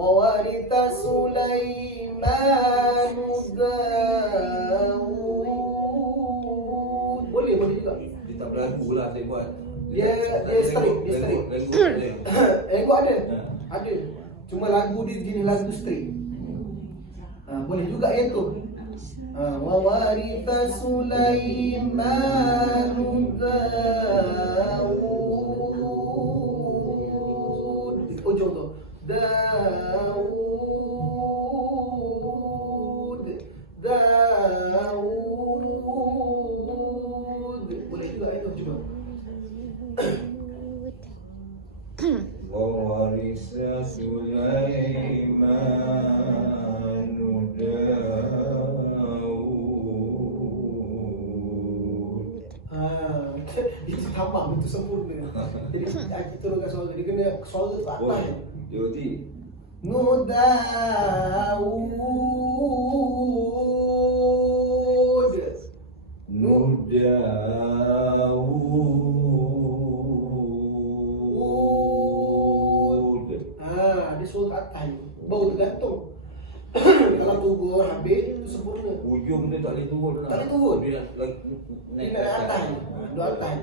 وورث سليمان داود. Boleh juga. Dia tak berlagu lah saya buat. Dia straight. Lagu ada. Ada. Cuma lagu dia jenis lagu straight. Boleh juga yang tu. وورث سليمان داود. Di ujung tu. Daud. Boleh juga itu cuba. وورث سليمان داود. Itu tamam, itu sempurna. Jadi kita turunkan suara, dia kena suara tu atas. Yoti. Nudaud. Nudaud. Dia suara atas. Baru tergantung. Kalau turun habis, itu sempurna. Ujung dia tak boleh turun. Tak boleh turun. Dia nak Dia nak atas. Dua atas.